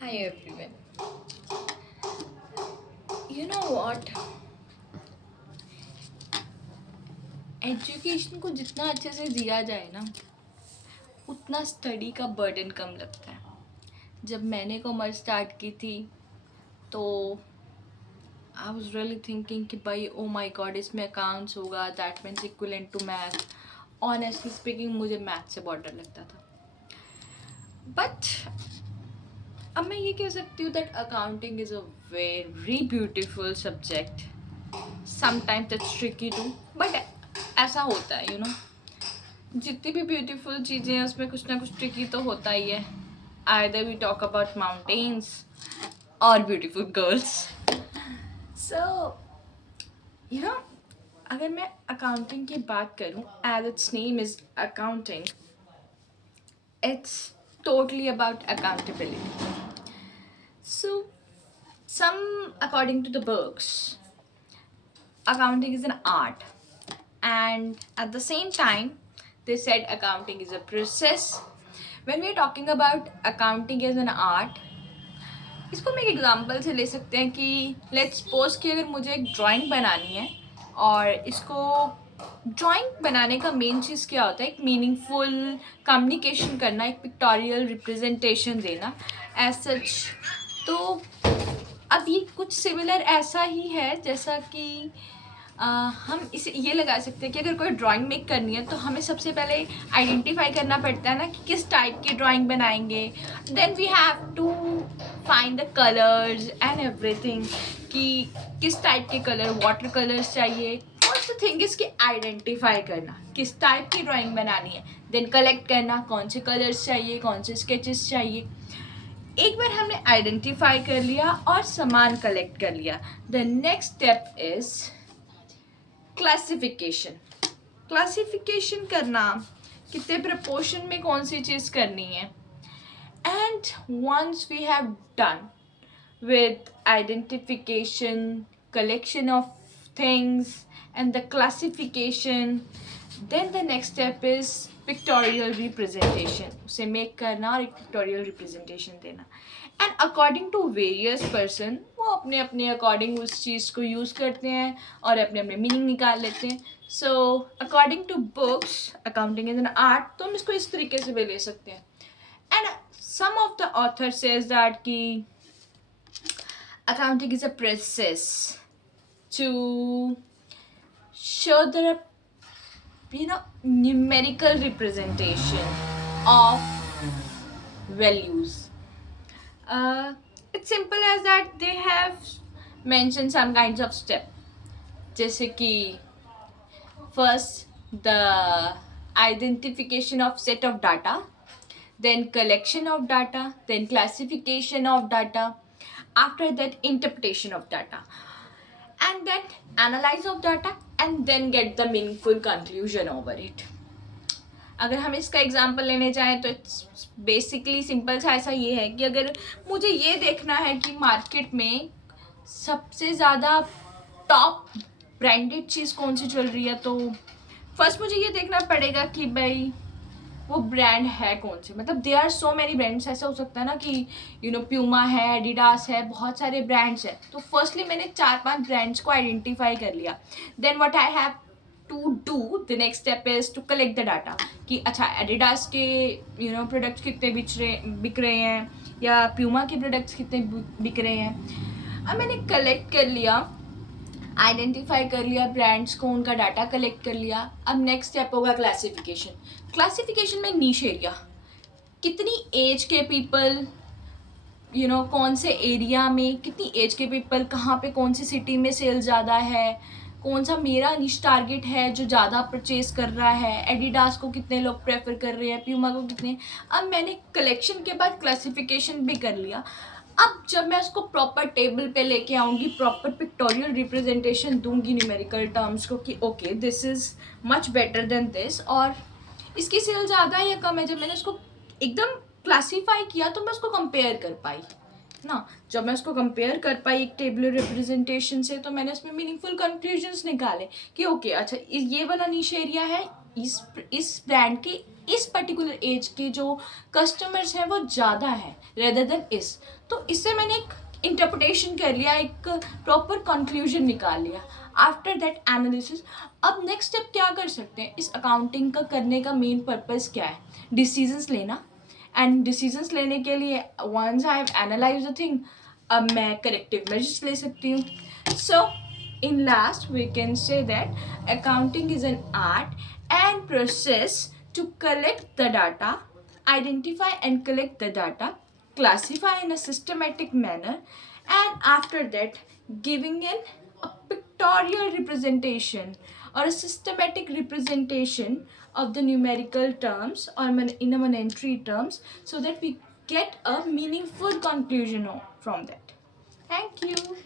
Hi everyone. You know what? Education को जितना अच्छे से दिया जाए ना उतना स्टडी का बर्डन कम लगता है. जब मैंने कॉमर्स स्टार्ट की थी तो आई वाज रियली थिंकिंग कि भाई ओ माय गॉड इसमें अकाउंट्स होगा, that means equivalent to math. Honestly speaking मुझे मैथ से बहुत डर लगता था. बट अब मैं ये कह सकती हूँ that accounting is a very beautiful subject. Sometimes it's tricky too, but ऐसा होता है जितनी भी ब्यूटीफुल चीज़ें हैं उसमें कुछ ना कुछ ट्रिकी तो होता ही है. Either we talk about mountains और beautiful girls. So you know अगर मैं अकाउंटिंग की बात करूँ, as its name is accounting, it's totally about accountability. So some according to the books, accounting is an art, and at the same time they said accounting is a process. When we're talking about accounting as an art, इसको हम एक example से ले सकते हैं कि let's suppose कि अगर मुझे एक ड्राइंग बनानी है और इसको ड्राइंग बनाने का मेन चीज़ क्या होता है, एक मीनिंगफुल कम्युनिकेशन करना, एक पिक्टोरियल रिप्रेजेंटेशन देना एज सच. तो अब ये कुछ सिमिलर ऐसा ही है जैसा कि हम इसे ये लगा सकते हैं कि अगर कोई ड्राइंग मेक करनी है तो हमें सबसे पहले आइडेंटिफाई करना पड़ता है ना कि किस टाइप की ड्राइंग बनाएंगे. Then we have to find the colours and everything कि किस टाइप के कलर, वाटर कलर्स चाहिए. फर्स्ट थिंग इसकी आइडेंटिफाई करना किस टाइप की ड्राइंग बनानी है. देन कलेक्ट करना कौन से कलर्स चाहिए, कौन से स्केचेस चाहिए. एक बार हमने आइडेंटिफाई कर लिया और सामान कलेक्ट कर लिया, the next step is classification. Classification करना कितने प्रपोर्शन में कौन सी चीज़ करनी है. And once we have done with identification, collection of things, and the classification, then the next step is pictorial representation. उसे make करना और एक pictorial representation देना. And according to various person वो अपने अपने अकॉर्डिंग उस चीज़ को यूज़ करते हैं और अपने अपने मीनिंग निकाल लेते हैं. So according to books accounting is an art, तो हम इसको इस तरीके से भी ले सकते हैं. And some of the author says that कि accounting is a process to show the numerical representation of values. It's simple as that they have mentioned some kinds of step, जैसे कि first the identification of set of data, then collection of data, then classification of data, after that interpretation of data, and then analyze of data, and then get the meaningful conclusion over it. अगर हम इसका example लेने जाएँ तो it's basically simple सा ऐसा ये है कि अगर मुझे ये देखना है कि मार्केट में सबसे ज़्यादा टॉप ब्रांडेड चीज़ कौन सी चल रही है, तो फर्स्ट मुझे ये देखना पड़ेगा कि भाई वो ब्रांड है कौन से. मतलब they are so many brands. ऐसा हो सकता है ना कि प्यूमा है, एडिडास है, बहुत सारे ब्रांड्स हैं. तो फर्स्टली मैंने 4-5 ब्रांड्स को आइडेंटिफाई कर लिया. Then what I have to do, the next step is to collect the data कि अच्छा एडिडास के प्रोडक्ट्स कितने बिक रहे हैं या प्यूमा के प्रोडक्ट्स कितने बिक रहे हैं. अब मैंने कलेक्ट कर लिया, आइडेंटिफाई कर लिया ब्रांड्स को, उनका डाटा कलेक्ट कर लिया. अब नेक्स्ट स्टेप होगा क्लासिफिकेशन. क्लासिफिकेशन में नीश एरिया, कितनी एज के पीपल कौन से एरिया में, कितनी एज के पीपल कहाँ पे, कौन सी सिटी में सेल ज़्यादा है, कौन सा मेरा निश टारगेट है जो ज़्यादा परचेज कर रहा है, एडिडास को कितने लोग प्रेफर कर रहे हैं, प्यूमा को कितने. अब मैंने कलेक्शन के बाद क्लासिफिकेशन भी कर लिया. अब जब मैं उसको प्रॉपर टेबल पे लेके आऊँगी, प्रॉपर पिक्टोरियल रिप्रेजेंटेशन दूंगी न्यूमेरिकल टर्म्स को कि okay this is much better than this, और इसकी सेल ज़्यादा है या कम है. जब मैंने उसको एकदम क्लासीफाई किया तो मैं उसको कंपेयर कर पाई ना. जब मैं उसको कंपेयर कर पाई एक टेबुलर रिप्रेजेंटेशन से, तो मैंने उसमें मीनिंगफुल कंक्लूजन्स निकाले कि ओके अच्छा ये वाला नीश एरिया है, इस ब्रांड के इस पर्टिकुलर एज के जो कस्टमर्स हैं वो ज़्यादा है रेदर देन इस, तो इससे मैंने एक इंटरप्रिटेशन कर लिया, एक प्रॉपर कंक्लूजन निकाल लिया आफ्टर दैट एनालिसिस। अब नेक्स्ट स्टेप क्या कर सकते हैं, इस अकाउंटिंग का करने का मेन पर्पस क्या है, डिसीजंस लेना। एंड डिसीजंस लेने के लिए once I have analyse the thing, अब मैं करेक्टिव मेजर्स ले सकती हूँ। सो in last we can say that accounting is an art and process to collect the data, identify and collect the data, classify in a systematic manner, and after that giving in a pictorial representation or a systematic representation of the numerical terms or in a monetary terms, so that we get a meaningful conclusion from that. Thank you.